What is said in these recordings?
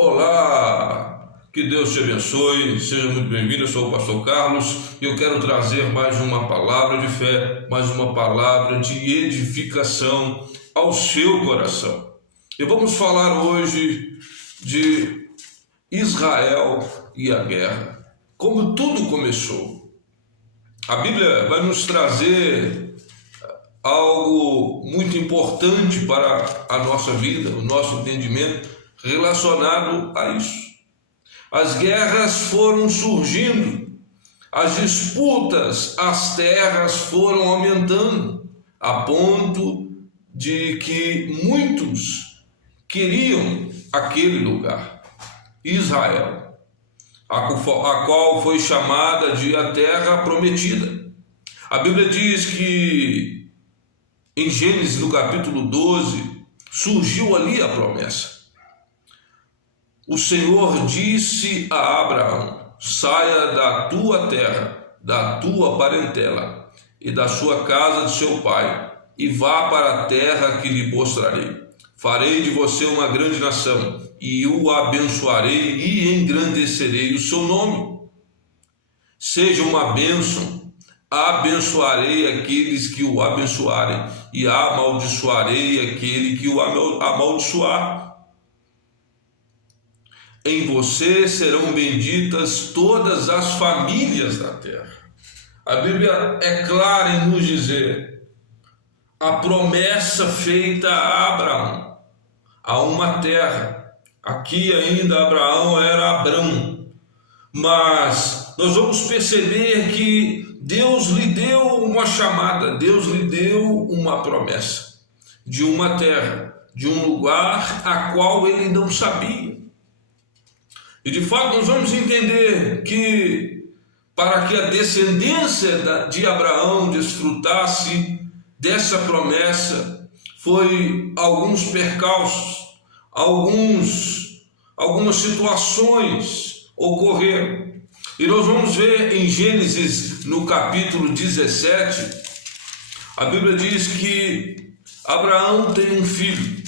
Olá, que Deus te abençoe, seja muito bem-vindo. Eu sou o pastor Carlos e eu quero trazer mais uma palavra de fé, mais uma palavra de edificação ao seu coração. E vamos falar hoje de Israel e a guerra, como tudo começou. A Bíblia vai nos trazer algo muito importante para a nossa vida, o nosso entendimento relacionado a isso. As guerras foram surgindo, as disputas, as terras foram aumentando, a ponto de que muitos queriam aquele lugar, Israel, a qual foi chamada de a terra prometida. A Bíblia diz que em Gênesis, no capítulo 12, surgiu ali a promessa. O Senhor disse a Abraão: saia da tua terra, da tua parentela e da sua casa de seu pai, e vá para a terra que lhe mostrarei. Farei de você uma grande nação, e o abençoarei e engrandecerei o seu nome. Seja uma bênção, abençoarei aqueles que o abençoarem, e amaldiçoarei aquele que o amaldiçoar. Em você serão benditas todas as famílias da terra. A Bíblia é clara em nos dizer a promessa feita a Abraão, a uma terra. Aqui ainda Abraão era Abrão, mas nós vamos perceber que Deus lhe deu uma chamada, Deus lhe deu uma promessa de uma terra, de um lugar a qual ele não sabia. E de fato nós vamos entender que para que a descendência de Abraão desfrutasse dessa promessa, foi alguns percalços, algumas situações ocorreram. E nós vamos ver em Gênesis, no capítulo 17, a Bíblia diz que Abraão tem um filho,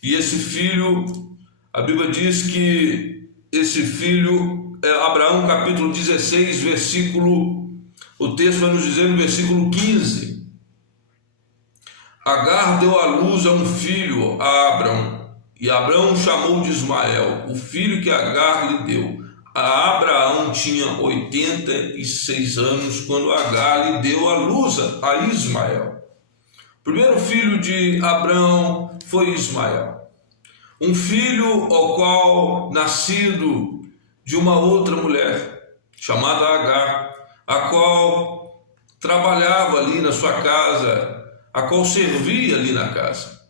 e esse filho, a Bíblia diz que esse filho, Abraão capítulo 16, o texto vai nos dizer no versículo 15, Agar deu à luz a um filho a Abraão, e Abraão chamou de Ismael, o filho que Agar lhe deu. A Abraão tinha 86 anos quando Agar lhe deu à luz a Ismael. O primeiro filho de Abraão foi Ismael. Um filho ao qual nascido de uma outra mulher, chamada Agar, a qual trabalhava ali na sua casa, a qual servia ali na casa.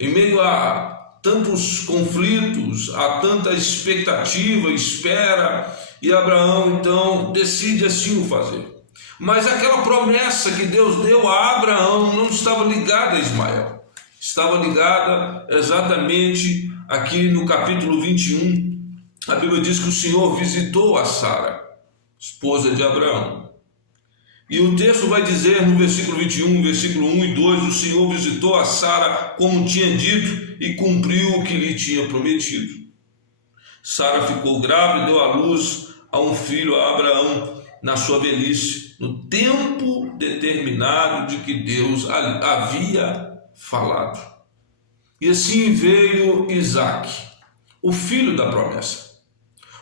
Em meio a tantos conflitos, a tanta expectativa, espera, e Abraão então decide assim o fazer. Mas aquela promessa que Deus deu a Abraão não estava ligada a Ismael. Estava ligada exatamente aqui no capítulo 21. A Bíblia diz que o Senhor visitou a Sara, esposa de Abraão. E o texto vai dizer no versículo 21, versículo 1 e 2, o Senhor visitou a Sara como tinha dito e cumpriu o que lhe tinha prometido. Sara ficou grávida e deu à luz a um filho a Abraão na sua velhice, no tempo determinado de que Deus havia falado. E assim veio Isaque, o filho da promessa,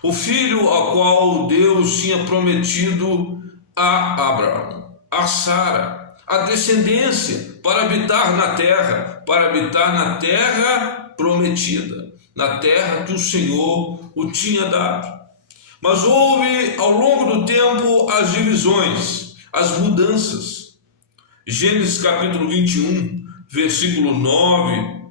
o filho ao qual Deus tinha prometido a Abraão, a Sara, a descendência para habitar na terra prometida, na terra que o Senhor o tinha dado. Mas houve ao longo do tempo as divisões, as mudanças. Gênesis capítulo 21, versículo 9,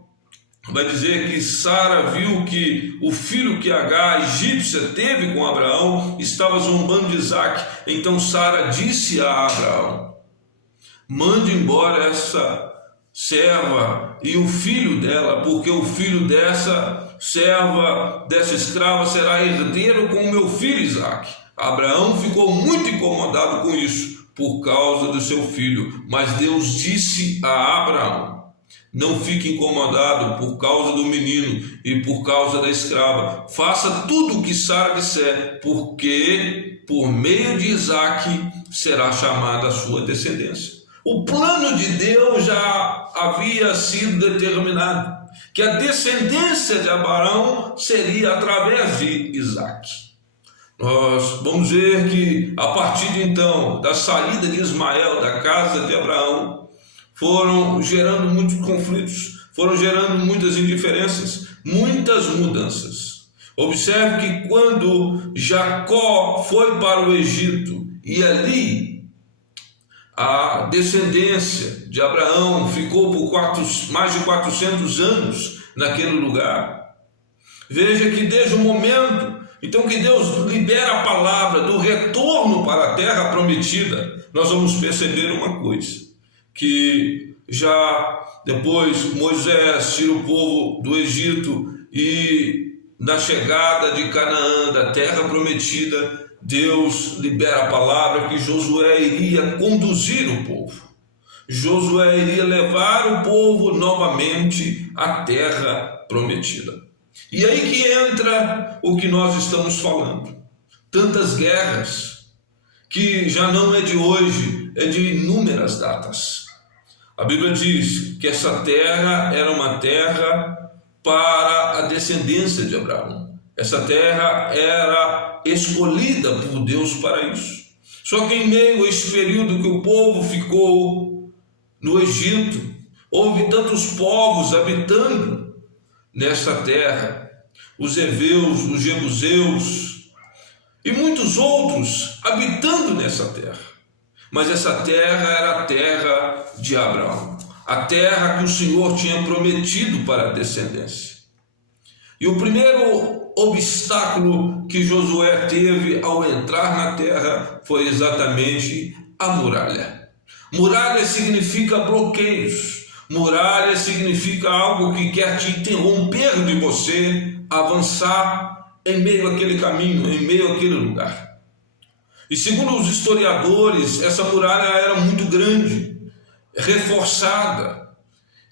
vai dizer que Sara viu que o filho que Agar, a egípcia, teve com Abraão estava zombando de Isaque. Então Sara disse a Abraão: mande embora essa serva e o filho dela, porque o filho dessa serva, dessa escrava, será herdeiro com o meu filho Isaque. Abraão ficou muito incomodado com isso, por causa do seu filho. Mas Deus disse a Abraão: Não fique incomodado por causa do menino e por causa da escrava. Faça tudo o que Sara disser, porque por meio de Isaque será chamada a sua descendência. O plano de Deus já havia sido determinado, que a descendência de Abraão seria através de Isaque. Nós vamos ver que a partir de então, da saída de Ismael da casa de Abraão, foram gerando muitos conflitos, foram gerando muitas indiferenças, muitas mudanças. Observe que quando Jacó foi para o Egito e ali a descendência de Abraão ficou por mais de 400 anos naquele lugar, veja que desde o momento então que Deus libera a palavra do retorno para a terra prometida, nós vamos perceber uma coisa, que já depois Moisés tira o povo do Egito e na chegada de Canaã, da terra prometida, Deus libera a palavra que Josué iria conduzir o povo. Josué iria levar o povo novamente à terra prometida. E aí que entra o que nós estamos falando. Tantas guerras, que já não é de hoje, é de inúmeras datas. A Bíblia diz que essa terra era uma terra para a descendência de Abraão. Essa terra era escolhida por Deus para isso. Só que em meio a esse período que o povo ficou no Egito, houve tantos povos habitando nessa terra, os heveus, os jebuseus e muitos outros habitando nessa terra. Mas essa terra era a terra de Abraão, a terra que o Senhor tinha prometido para a descendência. E o primeiro obstáculo que Josué teve ao entrar na terra foi exatamente a muralha. Muralha significa bloqueios. Muralha significa algo que quer te interromper de você avançar em meio àquele caminho, em meio àquele lugar. E segundo os historiadores, essa muralha era muito grande, reforçada,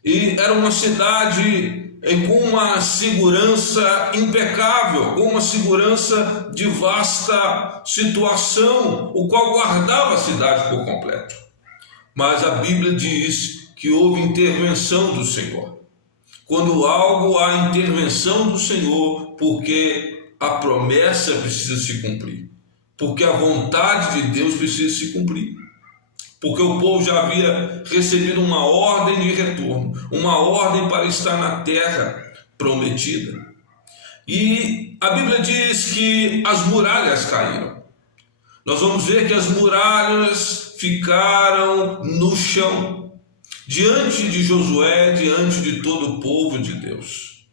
e era uma cidade com uma segurança impecável, com uma segurança de vasta situação, o qual guardava a cidade por completo. Mas a Bíblia diz que houve intervenção do Senhor. Quando algo há intervenção do Senhor, porque a promessa precisa se cumprir, porque a vontade de Deus precisa se cumprir, porque o povo já havia recebido uma ordem de retorno, uma ordem para estar na terra prometida. E a Bíblia diz que as muralhas caíram. Nós vamos ver que as muralhas ficaram no chão, diante de Josué, diante de todo o povo de Deus,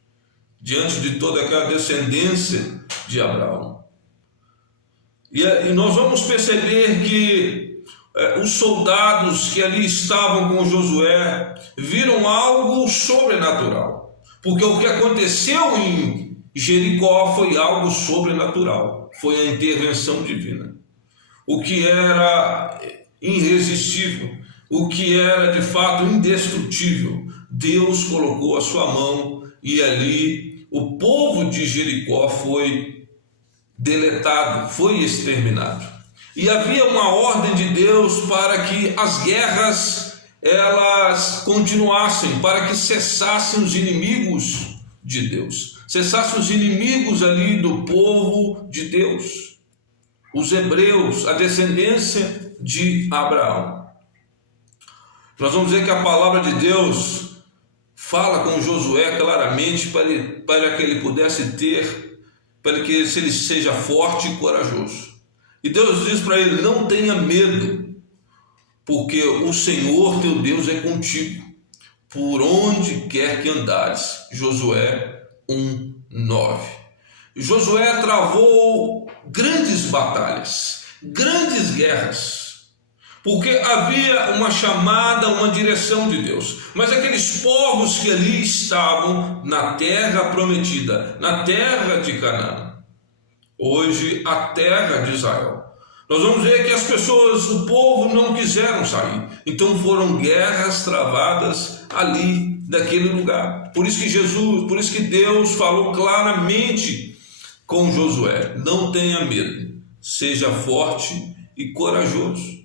diante de toda aquela descendência de Abraão. E nós vamos perceber que os soldados que ali estavam com Josué viram algo sobrenatural, porque o que aconteceu em Jericó foi algo sobrenatural, foi a intervenção divina. O que era irresistível, o que era de fato indestrutível, Deus colocou a sua mão e ali o povo de Jericó foi deletado, foi exterminado. E havia uma ordem de Deus para que as guerras elas continuassem, para que cessassem os inimigos de Deus, cessassem os inimigos ali do povo de Deus, os hebreus, a descendência de Abraão. Nós vamos ver que a palavra de Deus fala com Josué claramente para que ele pudesse ter, para que ele seja forte e corajoso. E Deus diz para ele: não tenha medo, porque o Senhor teu Deus é contigo, por onde quer que andares. Josué 1:9. Josué travou grandes batalhas, grandes guerras, porque havia uma chamada, uma direção de Deus. Mas aqueles povos que ali estavam na terra prometida, na terra de Canaã, hoje a terra de Israel, nós vamos ver que as pessoas, o povo não quiseram sair. Então foram guerras travadas ali daquele lugar. Por isso que Deus falou claramente com Josué: não tenha medo, seja forte e corajoso.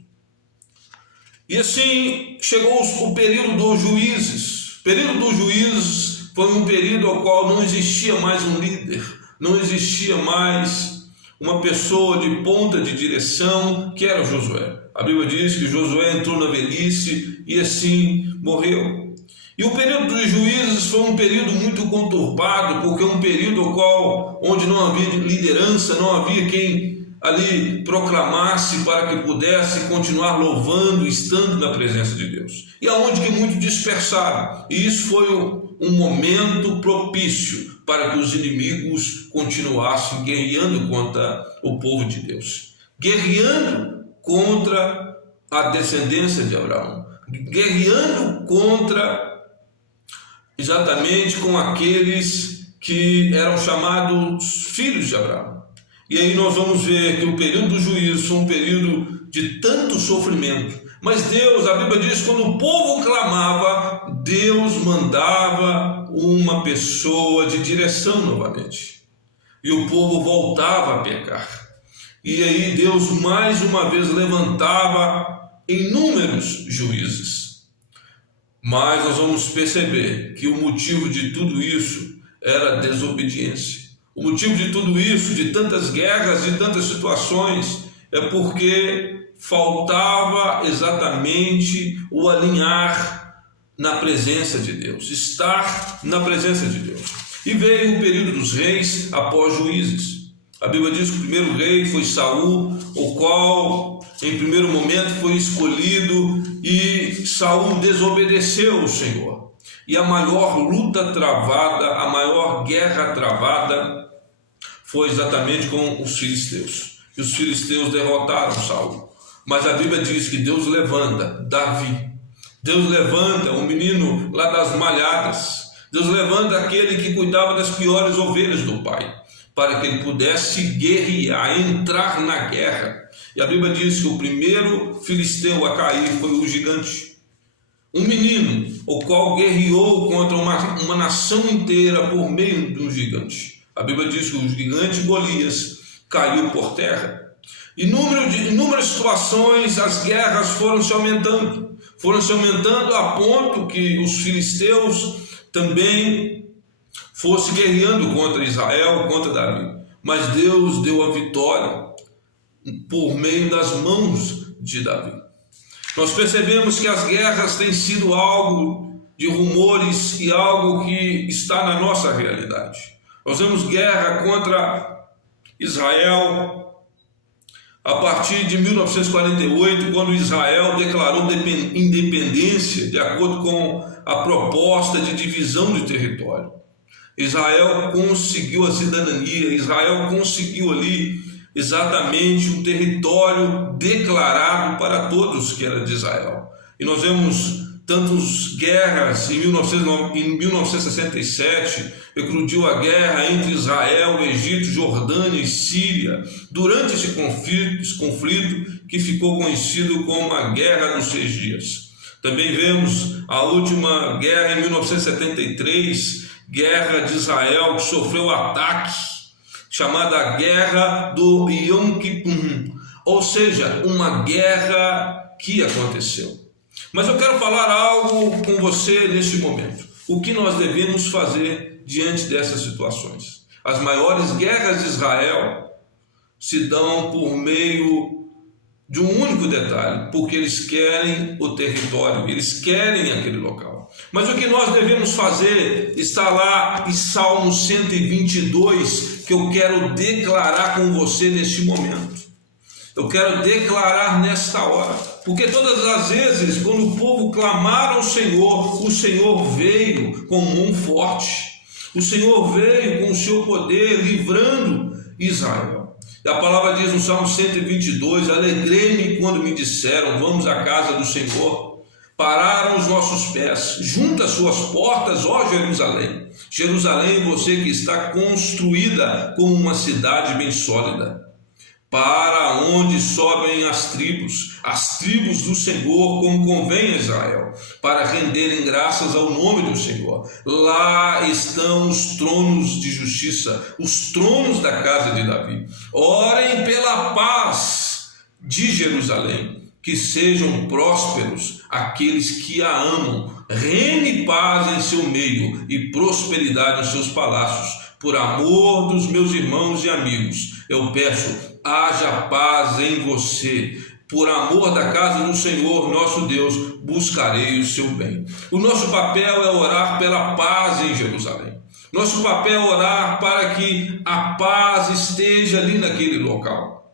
E assim chegou o período dos juízes. O período dos juízes foi um período ao qual não existia mais um líder, não existia mais uma pessoa de ponta de direção, que era Josué. A Bíblia diz que Josué entrou na velhice e assim morreu. E o período dos juízes foi um período muito conturbado, porque é um período onde não havia liderança, não havia quem ali proclamasse para que pudesse continuar louvando, estando na presença de Deus. E aonde que muitos dispersaram. E isso foi um momento propício para que os inimigos continuassem guerreando contra o povo de Deus, guerreando contra a descendência de Abraão, guerreando exatamente com aqueles que eram chamados filhos de Abraão. E aí nós vamos ver que o período do juízo foi um período de tanto sofrimento. Mas Deus, a Bíblia diz, quando o povo clamava, Deus mandava uma pessoa de direção novamente. E o povo voltava a pecar. E aí Deus mais uma vez levantava inúmeros juízes. Mas nós vamos perceber que o motivo de tudo isso era a desobediência. O motivo de tudo isso, de tantas guerras, de tantas situações, é porque faltava exatamente o alinhar na presença de Deus, estar na presença de Deus. E veio o período dos reis após juízes. A Bíblia diz que o primeiro rei foi Saul, o qual em primeiro momento foi escolhido, e Saul desobedeceu ao Senhor. E a maior luta travada, a maior guerra travada foi exatamente com os filisteus. E os filisteus derrotaram Saul. Mas a Bíblia diz que Deus levanta Davi. Deus levanta um menino lá das malhadas. Deus levanta aquele que cuidava das piores ovelhas do pai, para que ele pudesse guerrear, entrar na guerra. E a Bíblia diz que o primeiro filisteu a cair foi o gigante. Um menino, o qual guerreou contra uma nação inteira por meio de um gigante. A Bíblia diz que o gigante Golias caiu por terra. Inúmeras situações, as guerras foram se aumentando a ponto que os filisteus também fossem guerreando contra Israel, contra Davi. Mas Deus deu a vitória por meio das mãos de Davi. Nós percebemos que as guerras têm sido algo de rumores e algo que está na nossa realidade. Nós vemos guerra contra Israel a partir de 1948, quando Israel declarou independência de acordo com a proposta de divisão de território. Israel conseguiu a cidadania, Israel conseguiu ali exatamente um território declarado para todos que era de Israel. E nós vemos tantas guerras. Em 1967 eclodiu a guerra entre Israel, Egito, Jordânia e Síria, durante esse conflito que ficou conhecido como a Guerra dos 6 Dias. Também vemos a última guerra em 1973, guerra de Israel, que sofreu ataque, chamada Guerra do Yom Kippur, ou seja, uma guerra que aconteceu. Mas eu quero falar algo com você neste momento. O que nós devemos fazer diante dessas situações? As maiores guerras de Israel se dão por meio de um único detalhe, porque eles querem o território, eles querem aquele local. Mas o que nós devemos fazer está lá em Salmo 122, que eu quero declarar com você neste momento. Eu quero declarar nesta hora, porque todas as vezes, quando o povo clamaram ao Senhor, o Senhor veio com mão forte, o Senhor veio com o seu poder, livrando Israel. E a palavra diz no Salmo 122, alegrei-me quando me disseram, vamos à casa do Senhor. Pararam os nossos pés, junto às suas portas, ó Jerusalém. Jerusalém, você que está construída como uma cidade bem sólida. para onde sobem as tribos do Senhor, como convém a Israel, para renderem graças ao nome do Senhor. Lá estão os tronos de justiça, os tronos da casa de Davi. Orem pela paz de Jerusalém, que sejam prósperos aqueles que a amam. Reine paz em seu meio e prosperidade nos seus palácios. Por amor dos meus irmãos e amigos, eu peço, haja paz em você. Por amor da casa do Senhor, nosso Deus, buscarei o seu bem. O nosso papel é orar pela paz em Jerusalém. Nosso papel é orar para que a paz esteja ali naquele local.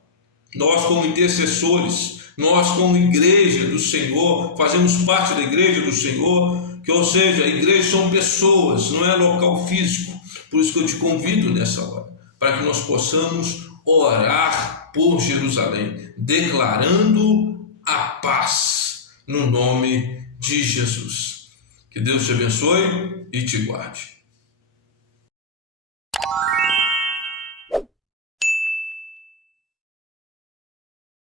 Nós, como intercessores, nós, como igreja do Senhor, fazemos parte da igreja do Senhor, ou seja, a igreja são pessoas, não é local físico. Por isso que eu te convido nessa hora, para que nós possamos orar por Jerusalém, declarando a paz no nome de Jesus. Que Deus te abençoe e te guarde.